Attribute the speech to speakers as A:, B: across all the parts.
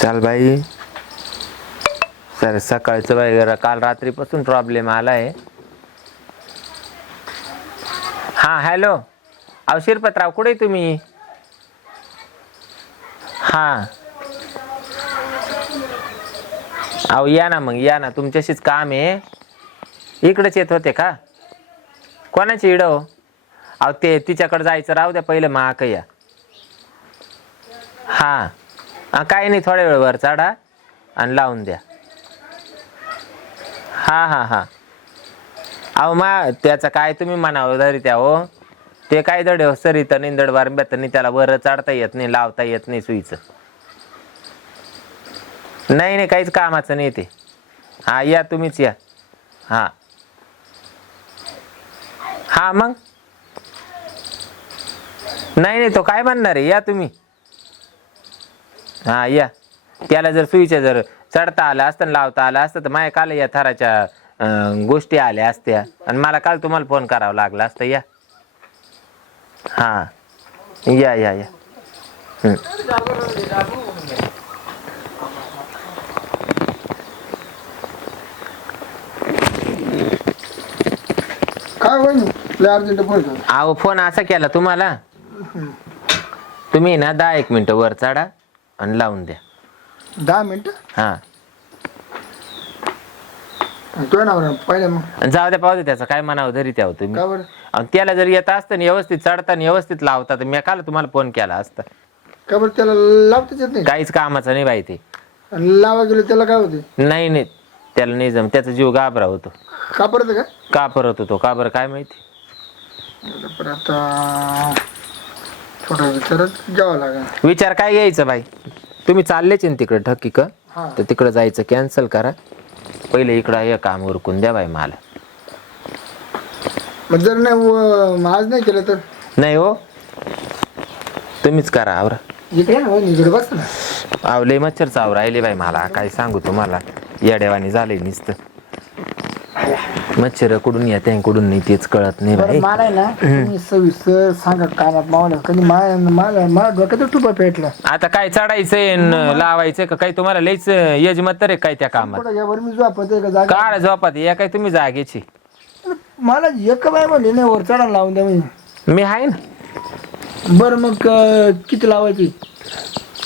A: चाल बाई. सर सकाळचं बाई जरा काल रात्रीपासून प्रॉब्लेम आलाय. हा हॅलो. अहो शिरपतराव कुठे आहे तुम्ही? हा. अहो या ना मग या ना. तुमच्याशीच काम आहे. इकडेच येत होते का? कोणाची इड हो? अहो ते तिच्याकडे जायचं. राहू द्या पहिलं महाक या. हा. हा काही नाही थोड्या वेळ वर चढा आणि लावून द्या. हा हा हा. अहो मा त्याचं काय तुम्ही म्हणावं धरी त्या हो. ते काय दड हो तर निंदड वारंब्यात नाही त्याला वर चढता येत नाही लावता येत नाही सुईचं. नाही नाही काहीच कामाचं नाही ते. हा या तुम्हीच या. हा. हा मग? नाही नाही तो काय म्हणणार आहे? या तुम्ही. हा या. त्याला जर सुईच्या जर चढता आलं असतं लावता आलं असतं तर माझ्या काल या थराच्या अं, गोष्टी आल्या असत्या. आणि मला काल तुम्हाला फोन करावा लागला असतं या. हा. या या या.
B: काय होईल लय अर्जंट
A: अहो फोन असा केला तुम्हाला. तुम्ही ना दहा एक मिनिटं वर चढा. आणि लावून द्या.
B: दहा मिनिट?
A: हा.
B: तो ना पहिले मग.
A: आणि जाऊ द्या पाहू दे त्याचं काय म्हणावं धरी त्या
B: का बरं?
A: आणि त्याला जर येत असतं आणि व्यवस्थित चढता आणि व्यवस्थित लावता तर मी काल तुम्हाला फोन केला असता.
B: का बरं त्याला लावताच येत नाही?
A: काहीच कामाचं नाही बाई ते.
B: आणि लावा गेलो त्याला काय होते
A: नाही नाही. त्याला नाही जम त्याचा जीव घाबरा होतो.
B: का पडतं का?
A: का परत होतो? का बरं? काय माहिती?
B: आता थोडं विचारत घ्यावं लागेल.
A: विचार काय यायचं बाई? तुम्ही चाललेच आहे ना तिकडे ठकी का?
B: हा.
A: तर तिकडं जायचं कॅन्सल करा. पहिले इकडं हे काम उरकून द्या बाई मला.
B: मग जर नाही व- आज नाही केलं तर?
A: नाही हो. तुम्हीच करा आवरा.
B: इकडे ना वहिनी, इकडे बस ना.
A: आवले मच्छर चाव राहिले बाई मला. काय सांगू तुम्हाला? येड्यावानी झाले नुसतं. मच्छर कुठून येते कुठून नाही तेच कळत नाही
B: बरं
A: बाई.
B: मला आहे ना तुम्ही सविस्तर सांगा कानात मावला कधी मला मला मला डोक्यात टुपा पेटला.
A: आता काय चढायचंय न लावायचंय का काही तुम्हाला लईच यजमत तर आहे काय त्या कामात?
B: कुठं बरं मी झोपत आहे का जागा
A: काळ झोपात या काय तुम्ही जागेची?
B: मला एक बाय म्हणले नाही वर चढा लावून द्या म्हणजे
A: मी आहे ना.
B: बरं मग अं, किती लावायची?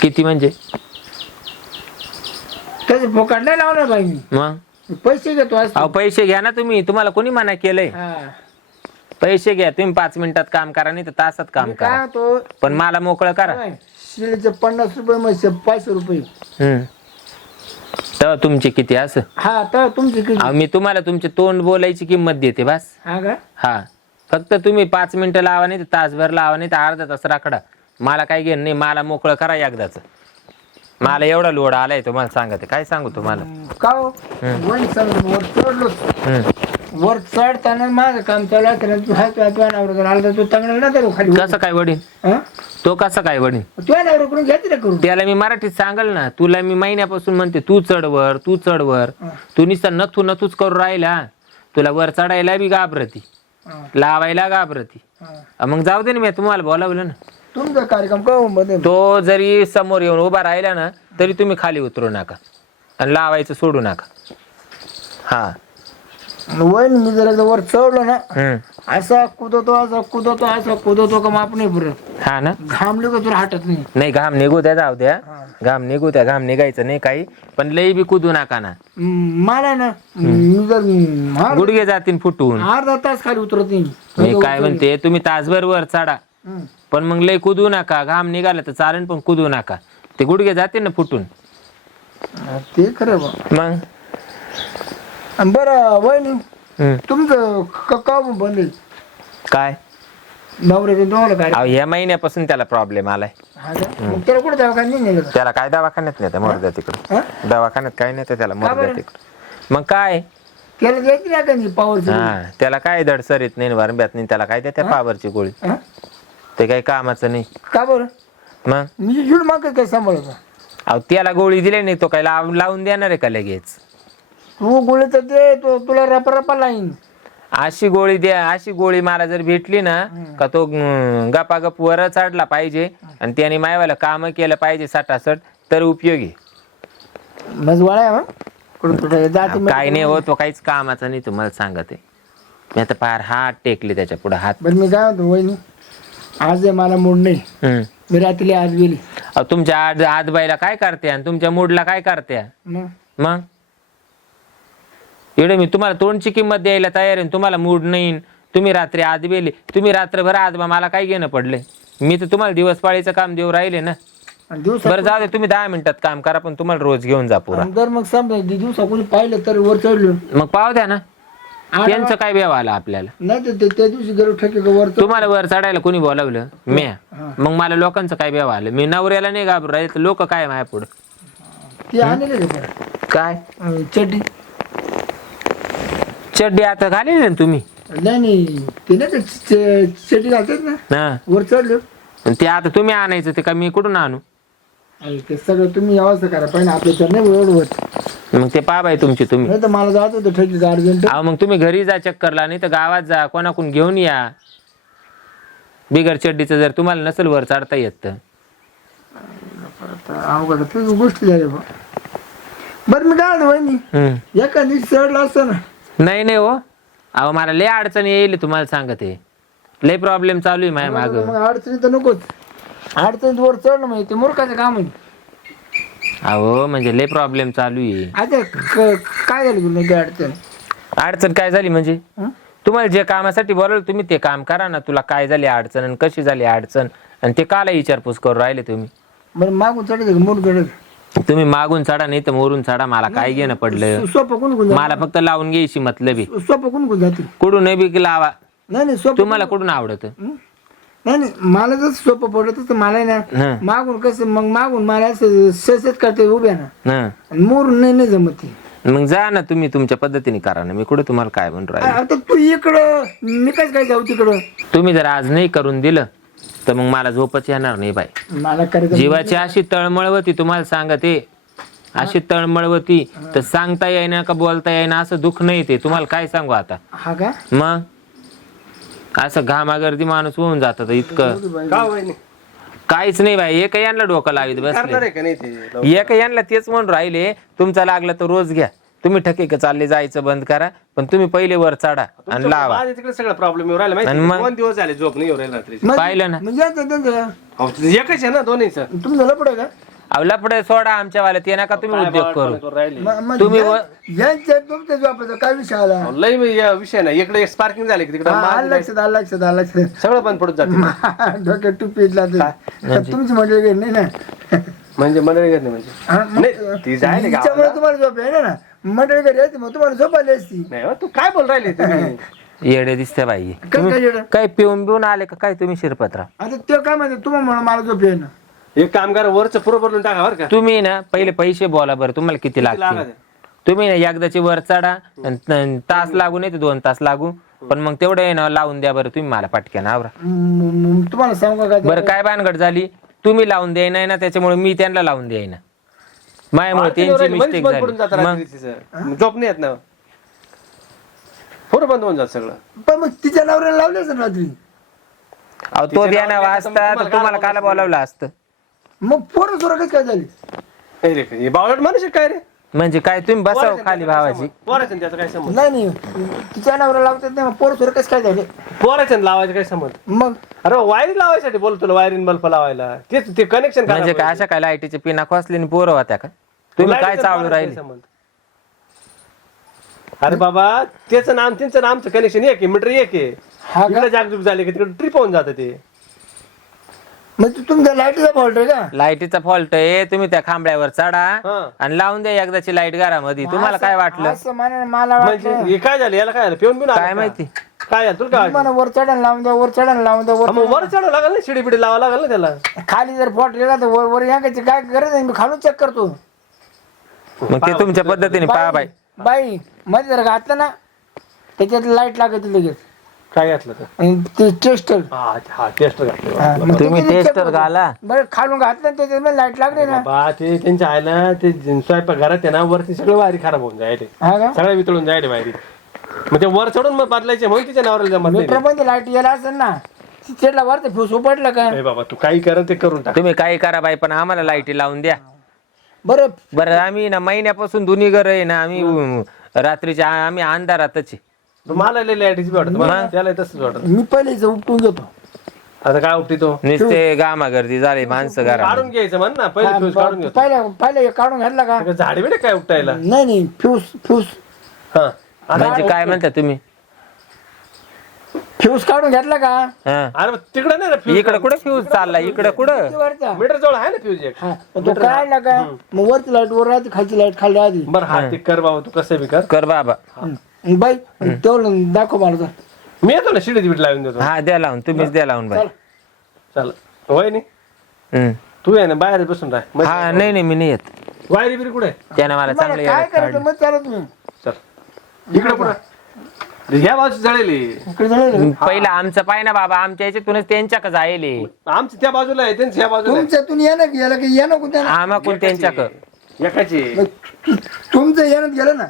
A: किती म्हणजे?
B: त्याचं फोकाट नाही लावणार बाई मी.
A: मग?
B: पैसे घेतो आज
A: अहो पैसे घ्या ना तुम्ही. तुम्हाला कोणी मना केलंय?
B: हा.
A: पैसे घ्या. तुम्ही पाच मिनिटात काम करा नाही तर तासात काम
B: मी काय
A: करा
B: होतो?
A: पण मला मोकळं करा.
B: शिलेचे पन्नास रुपये म्हणजे पाचशे रुपये.
A: हम्म. तेव्हा तुमची किती असं?
B: हा तर तुमची किती?
A: अहो, मी तुम्हाला तुमचे तोंड बोलायची किंमत देते बस.
B: हा का?
A: हा. फक्त तुम्ही पाच मिनिटं लावा नाही तर तासभर लावा नाही तर अर्धा तास राखडा. मला काय घेणं नाही. मला मोकळं करा एकदाच. मला एवढा लोड आलाय तुम्हाला सांगते. काय सांगू तुम्हाला?
B: का हो? वर चढलो
A: हम्म.
B: वर चढताना माझं काम चालू आहे त्याला तू हाय तुझ्या तुझ्या नवरा आला तर तू चांगला ना तर खाली
A: कसं काय वडील?
B: हा?
A: तो कसा काय वडील?
B: तुझ्या नवरा करून घ्यायचं ना करून.
A: त्याला मी मराठीत सांगल ना तुला मी महिन्यापासून म्हणते तू चढवर तू चढवर तू नुसता नथू नथूच करू राहिला. तुला वर चढायला बी घाबरती.
B: हा,
A: लावायला घाबरती.
B: हा.
A: मग जाऊ दे ना मी तुम्हाला बोलावलं ना.
B: तुमचा कार्यक्रम का मध्ये
A: तो जरी समोर येऊन उभा राहिला ना तरी तुम्ही खाली उतरू नका. आणि लावायचं सोडू नका. हा.
B: वहीन मी जर एकदा वर चढलो ना
A: हम्म.
B: असा कुदतो असा कुदतो असा कुदतो का माप नाही बरं
A: हा ना?
B: घामले का तुला हटत नाही.
A: नाही घाम निघू द्या जाऊ द्या. घाम निघू द्या घाम निघायचं नाही काही. पण लई बी कुदू नका ना.
B: मला ना मी जर
A: गुडघे जातील फुटून.
B: अर्धा तास खाली उतरत नाही.
A: मी काय म्हणते तुम्ही तासभर वर चढा.
B: हम्म.
A: पण मग लय कुदू नका घाम निघाला तर चालेल पण कुदू नका. ते गुडघे जाते ना फुटून.
B: हा, ते खरं बा
A: मग?
B: आणि बरं वहिनी
A: हम्म.
B: तुमचं क- का बंद आहे?
A: काय?
B: नवऱ्याचं दोघाला काय?
A: अहो या महिन्यापासून त्याला प्रॉब्लेम आलाय.
B: हा का? मग त्याला कुठं दवाखान्यात नाही नेलं का?
A: त्याला काय दवाखान्यात नाही मोरद्या तिकडं
B: हा?
A: दवाखान्यात काय नाही त्याला मोरद्या
B: बरं?
A: तिकडं मग काय?
B: त्याला द्यायची नाही का नाही पावरची
A: हा त्याला काय दडसरीत नाही वरंब्यात नाही त्याला काय त्या त्या पावरची गोळी?
B: हा?
A: ते काही कामाचं नाही.
B: का बरं?
A: मग?
B: मी झुड माग काय सांभाळतो
A: अहो त्याला गोळी दिली नाही तो काय लाव- लावून देणार आहे का लगेच?
B: तू गोळी तर दे तो तुला रपा रपा लाईन.
A: अशी गोळी द्या अशी गोळी मला जर भेटली ना का तो गपागप वर चढला पाहिजे आणि त्याने मायवाला काम केलं पाहिजे सटासट तर उपयोगी.
B: मग वळा जाते.
A: काय नाही हो तो काहीच कामाचा नाही तुम्हाला सांगते. मी आता पार हात टेकले त्याच्या पुढे हात.
B: बरं मी काय म्हणतो वहिनी? आज आहे मला मूड नाही.
A: हम्म.
B: मी रात्री आज गेली.
A: अहो, तुमच्या आज आजबाईला काय करते आणि तुमच्या मूडला काय करते?
B: मग?
A: मग? एवढे मी तुम्हाला तोंडची किंमत द्यायला तयार आहे तुम्हाला मूड नाही. तुम्ही रात्री आज बेले तुम्ही रात्रभर आज बा मला काय घेणं पडले मी तर तुम्हाला दिवस पाळीचं काम देऊ राहिले ना.
B: आणि दिवसा
A: बरं जाऊ दे तुम्ही दहा मिनिटात काम करा पण तुम्हाला रोज घेऊन जा पुरा.
B: आणि जर मग समजा दिवसा कोणी पाहिलं तर वर चढलो.
A: मग पाव द्या ना. त्यांचं काय बेव आला आपल्याला?
B: नाही तर ते- त्या दिवशी ठेके चढ-
A: तुम्हाला वर चढायला कोणी बोलावलं? मी मग मला लोकांचं काय बेव आलं? मी नवऱ्याला नाही घाबरू राहिले तर लोक काय माझ्या पुढे?
B: ते आणले का
A: काय?
B: अं, चड्डी.
A: चड्डी आता घालेली ना तुम्ही?
B: नाही नाही. ते नाही का च- चड्डी घालतात ना?
A: हा.
B: वर चढलो.
A: आणि ते आता तुम्ही आणायचं ते का मी कुठून आणू?
B: अरे ते सगळं तुम्ही व्यवस्था करा. पाहिजे आपल्या तर नाही एवढं होत.
A: मग ते पाबाय तुमची तुम्ही.
B: नाही तर मला जात होतं ठेकी गार्जन
A: अहो मग तुम्ही घरी जा चक्करला नाही तर गावात जा कोणाकडून घेऊन या. बिगर चड्डीचं जर तुम्हाला नसेल वर चढता येत तर.
B: अवघड आहे. ते गोष्टी झाल्या बा. बरं मी काय म्हणतो वहिनी?
A: हम्म.
B: एका दिवशी चढला असतं ना.
A: नाही नाही हो. अहो मला लय अडचणी येईल तुम्हाला सांगते. लय प्रॉब्लेम चालू आहे माझ्या माग
B: मग. अडचणी तर नकोच. अडचणीत वर चढणं म्हणजे ते मूर्खाचं काम आहे.
A: अहो म्हणजे लय प्रॉब्लेम चालू आहे.
B: आता क- काय झालं तुला अडचण?
A: अडचण काय झाली म्हणजे?
B: हं?
A: तुम्हाला जे कामासाठी बोलवलं तुम्ही ते काम करा ना. तुला काय झाली अडचण आणि कशी झाली अडचण? आणि ते काला विचारपूस करून राहिले तुम्ही.
B: बरं मागून चढायचं
A: तुम्ही मागून चढा नाही तर मोरून चढा. मला काय घेणं पडलं.
B: सोपं कोण कोण
A: मला फक्त लावून घ्यायची मतलबी.
B: सोपं कोण जाते?
A: कुठून बी लावा.
B: नाही नाही सोपं
A: तुम्हाला कुठून आवडत?
B: हं? नाही नाही मला जर सोपं पडत तर मला ना
A: हं.
B: मागून कसं मग मागून मला असं ससेच करते उभ्या ना.
A: हं.
B: आणि मोरून नाही नाही जमत ती.
A: मग जा ना तुम्ही तुमच्या पद्धतीने करा ना. मी कुठे तुम्हाला काय म्हणून राहिले?
B: आता तू इकडं मी काय काय जाऊ तिकडं?
A: तुम्ही जर आज नाही करून दिलं तर मग मला झोपच येणार नाही बाई.
B: मला करायचं
A: जीवाची अशी तळमळ होती तुम्हाला सांगते. अशी तळमळ होती तर सांगता येईना का बोलता येईना असं दुःख नाही ते. तुम्हाला काय सांगू आता?
B: हा का?
A: मग? असं घामागर्दी माणूस होऊन जात इतकं.
C: का वहिनी?
A: काहीच नाही बाई एक यांना डोकं लावित
C: करणार
A: बसले
C: आहे का नाही ते
A: एक यांना तेच म्हणून राहिले तुमचं लागलं तर रोज घ्या. तुम्ही ठके का चालले जायचं बंद करा पण तुम्ही पहिले वर चढा आणि लावा.
C: माझ्या तिकडे सगळं प्रॉब्लेम येऊ राहिला
A: आणि?
C: दोन दिवस झाले झोप नाही येऊ राहिला रात्री
B: म्हणजे-
A: पाहिलं ना.
B: म्हणजे आता त्यांचं
C: अहो, एकच आहे ना दोन्हीचं?
B: तुमचं लपड आहे का?
A: अवला पुढे सोडा आमच्या वाला ते नका तुम्ही उद्योग करू.
C: राहिले?
B: म- मग
A: तुम्ही
B: या-
A: व-
B: यांच्या तुमच्या झोपाचा काय विषय आला?
C: लय बी या विषय नाही. इकडे स्पार्किंग झाले की तिकडे
B: हा, आलं लक्षात आलं लक्षात आलं लक्षात
C: सगळं बंद पडत जाते.
B: डोक्यात टुपीतला तुमची मंडळी काही नाही ना?
C: म्हणजे मंडळी घेत नाही म्हणजे?
B: हा, मग-
C: नाही, ती जायला गावाला.
B: हिच्यामुळे तुम्हाला झोप आहे ना? मंडळी घरी येते मग तुम्हाला झोप आली असती
C: नाही हो, तू काय बोल राहिले तुम्ही?
A: येडे दिसते बाई.
B: काय काय येडं?
A: काय पिऊन पिऊन आले का? काय तुम्ही शिरपत्रा
B: आता ते काय म्हणते तुम्हाला म्हणून मला झोप आहे
C: एक कामगार वरच पुरं बदलून टाका बरं का.
A: तुम्ही ना पहिले पैसे बोला बरं तुम्हाला किती लागतील?
C: लागत
A: तुम्ही ना एकदाची वर चढा अन त- तास लागू नाही तर दोन तास लागू. पण मग तेवढं आहे ना लावून द्या बरं तुम्ही मला पटक्यान आवरा.
B: म- म- तुम्हाला सांगू का?
A: बरं काय भानगड झाली? तुम्ही लावून द्याय नाही ना त्याच्यामुळे मी त्यांना लावून द्याय ना. मायामुळे त्यांची मिस्टेक झाली. मग.
C: झोप नाही येत ना. पुरं बंद होऊन जात सगळं.
B: पण मग तिच्या नवऱ्याला लावले असं रात्री.
A: अहो तो द्या ना वाजता तर तुम्हाला काला बोलावलं असतं.
B: मग पोरं सोरं काय झाली?
C: हे रे, हे बावळट माणूस आहे काय रे?
A: म्हणजे काय तुम्ही बसाव खाली भावाची
C: त्याचा काय संबंध?
B: नाही नाही तिच्या नवऱ्याला लावतात नाही मग पोरं सोरं कसं काय झाले?
C: पोरायचं लावायचं काय संबंध?
B: मग?
C: अरे वायरिंग लावायसाठी बोल तुला वायरिंग बल्ब लावायला. तेच ते कनेक्शन
A: म्हणजे काय अशा काय लाईटीचे पिना खोसले आणि पोरं होत्या का? तुम्ही काय चालू राहिले?
C: अरे बाबा त्याचं नाम त्यांचं नामचं कनेक्शन एक आहे मीटर एक आहे.
B: हा का?
C: इकडे जागजूक झाले की तिकडे ट्रिप होऊन जातं ते.
B: मग तू तुमच्या लाईटीचा फॉल्ट आहे का?
A: लाईटीचा फॉल्ट आहे. तुम्ही त्या खांबड्यावर चढा
C: हा.
A: आणि लावून द्या एकदाची लाइट घरामध्ये. तुम्हाला काय वाटलं?
B: असं म्हणा मला
C: म्हणजे
B: वाटलं
C: हे काय झालं? याला काय झालं? पिऊन पिऊन
A: काय माहिती?
C: काय झालं? तुला काय
B: वर चढायला लावून द्या वर चढायला लावून द्या
C: हा,
B: वर
C: मग वर चढावं लागेल ना? शिडी बिडी लावा लागेल ना त्याला?
B: खाली जर फॉल्ट गेला तर वर वर यांगायची काय गरज आहे? मी खालून चेक करतो.
A: मग ते तुमच्या पद्धतीने पहा बाई
B: बाई. मध्ये जर घातलं ना त्याच्यात लाइट लागते लगेच.
C: काय घातलं तर?
B: आणि ते टेस्टर
C: हा हा घातलं.
A: तुम्ही टेस्टर घाला.
B: बरं खालून घातलं त्याच्यात लाइट लागली ना.
C: बा ते त्यांच्या आहे ना ते स्वयंपाक घरात आहे ना वरती सगळं वायरी खराब होऊन जायले.
B: हा का?
C: सगळ्या वितळून जायले वायरी मग ते वर चढून मग बदलायचे म्हणून तिच्या नावाला जमत
B: मीटर
C: नाही.
B: मध्ये लाइट गेला असेल ना चिडला वरती फ्यूज उपटलं का?
C: ए बाबा तू काही कर ते करून टाक.
A: तुम्ही काही करा बाई पण आम्हाला लाईटी लावून द्या.
B: बरं.
A: बरं आम्ही ना महिन्यापासून दोन्ही घर आहे ना आम्ही अं, रात्रीच्या आम्ही अंधारातच आहे.
C: मला लय लाईटीची वाटत मला त्याला तसंच वाटत
B: मी पहिले उपटून घेतो
C: आता काय उपटी तो?
A: नुसते गामा गर्दी झाली माणसं घरा
C: काढून घ्यायचं म्हण ना पहिले फ्यूज काढून घेतो.
B: पहिल्या पहिले काढून घातला का?
C: झाड बिडे काय उपटायला?
B: नाही नाही फ्यूज फ्यूज
C: हा. आता
A: म्हणजे काय म्हणता तुम्ही?
B: फ्यूज काढून घेतला का?
A: हा.
C: अरे तिकडं नाही ना फ्यूज
A: इकडं कुठं फ्यूज चालला? इकडं कुठं?
B: वरचा.
C: मीटर जवळ आहे ना फ्यूज एक?
B: हा, मग तो काढला का? मग वरची लाइट वर राहते खालची लाइट खाली आधी
C: बरं हा ते कर बाबा तू कसं बी कर.
A: कर बाबा.
B: बाई तेवढं दाखव मला जरा.
C: मी येतो ना शिडी बीट लावून देतो.
A: हा द्या लावून. तुम्हीच द्या लावून बाई.
C: चल. होय नी?
A: हम्म.
C: तू आहे ना बाहेर बसून राह.
A: हा नाही नाही मी नाही येत.
C: वायरी बिरी कुठे?
A: त्यानं मला
B: मला
A: चांगलं
B: काय
A: यायला
B: करायचं
A: काढलं.
B: मग चालत तुम्ही?
C: चल. इकडे कुठं ह्या बाजू जळेली
B: इकडे.
A: पहिलं आमचं पाय ना बाबा आमच्या याच्यातूनच त्यांच्याकडे जायले.
C: आमची त्या बाजूला आहे त्यांची ह्या बाजूला
B: तुमच्यातून येणं गेलं की येणं कुठे?
A: आम्हा कोण त्यांच्याकडं.
C: आहे. एकाची
B: तुमचं येणं गेलं ना?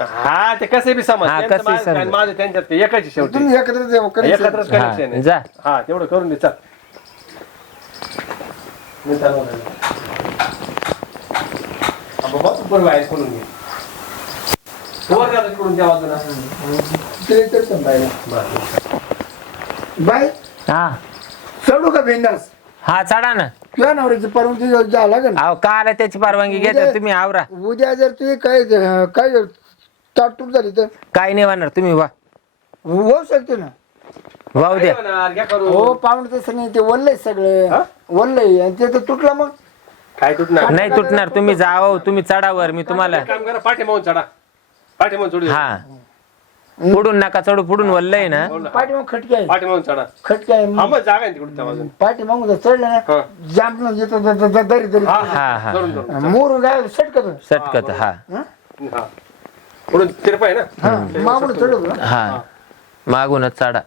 C: हा ते कसे बी समज
A: हा,
C: त्यांचं माझं काय,
A: समज.
C: माझं त्यांच्यात ते एकाची शेवटी
B: तुम्ही एकत्र.
C: एकत्रच कनेक्शन
A: हा
C: आहे
A: जा
C: हा तेवढं करून दे चल मी. हा, बाबा, तू पण बाहेर खोलून घे वर जा तिकडून त्या बाजूला
B: ते करतो बाईला.
C: बरं.
B: बाई
A: हा
B: चढू का बिंदास
A: हा चढा ना
B: तुझ्या नवऱ्याची परवानगी घ्यावं लागेल
A: अहो का आला त्याची परवानगी घेता तुम्ही आवरा
B: उद्या जर तुझी काय काय ताटूट झाली तर?
A: काय नाही म्हणणार तुम्ही वा.
B: होऊ शकते ना.
A: वाहू द्या.
C: काय.
B: हो पाहुणे तसं नाही ते वल्लय सगळं.
C: हा?
B: वल्लय आणि ते तर तुटलं मग.
C: काय तुटणार?
A: नाही तुटणार तुम्ही जावं तुम्ही चढावर मी तुम्हाला
C: एक काम करा चढा.
A: हा. पुढून नका चढू पुढून वल्लय ना.
B: पाठी मग खटके आहे
C: पाठी मावून चढा.
B: खटके आहे
C: हा मग जागा आहे तिकडून त्या बाजून
B: पाठी मग जर चढलं ना
C: हा.
B: न येतो द- द- द- दरी दरी.
C: हा
A: हा, हा.
B: मोर गाय सटकत.
A: सटकत हा?
C: हा. तिरपा आहे ना?
B: हा मागून ना.
A: हा. मागूनच चढा.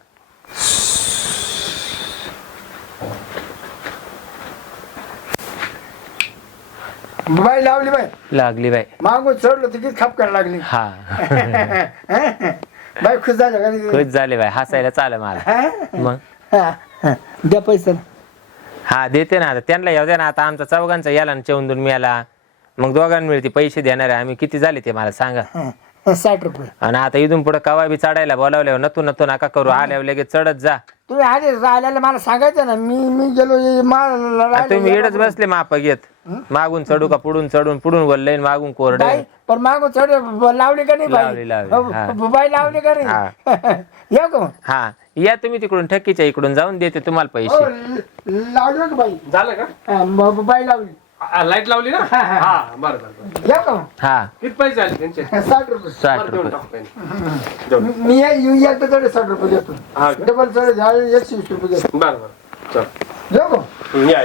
B: बाई लावली बाई.
A: लागली बाई.
B: मागून चढलो तर किती खाप करायला लागली.
A: हा.
B: बाई खुश झालं का नाही?
A: खुश झाले बाई. हसायला चाल मला.
B: हा?
A: मग?
B: हा. द्या पैसे.
A: हा देते ना आता. त्यांना येऊ द्या ना. आता आमचा चौघांचा याला ना चेवून मिळाला. मग दोघांना मिळते. पैसे देणार. आहे आम्ही किती झाले ते मला सांगा.
B: हा, साठ रुपये.
A: आणि आता इथून पुढे कवा बी चढायला बोलावल्यावर नतू नतू नका करू आल्यावर लगेच चढत जा.
B: तुम्ही आले राहिल्याला मला सांगायचं ना मी मी गेलो ये
A: आता तुम्ही इडच बसले माप घेत. मागून चढू का पुढून चढून पुढून वल्लय मागून कोरडे.
B: बाई पण मागून चढ लावली का नाही
A: लावली,
B: बाई?
A: लावली, हा.
B: हो, बाई लावली का नाही? का मग?
A: हा. या तुम्ही तिकडून ठकीच्या इकडून जाऊन देते तुम्हाला
B: हो,
A: पैसे
B: ल- लावली का बाई?
C: झालं का?
B: हा, ब- ब- बाई लावली.
C: लाइट लावली ना? हा, हा. हा. बरं
B: बरं
A: हा.
C: किती पैसे आले त्यांचे?
B: साठ रुपये.
A: साठ रुपये.
B: मी- या- साठ रुपये देतो.
C: हा.
B: डबल चढ एकशे वीस रुपये
C: बरं बरं. चल. जाऊ या.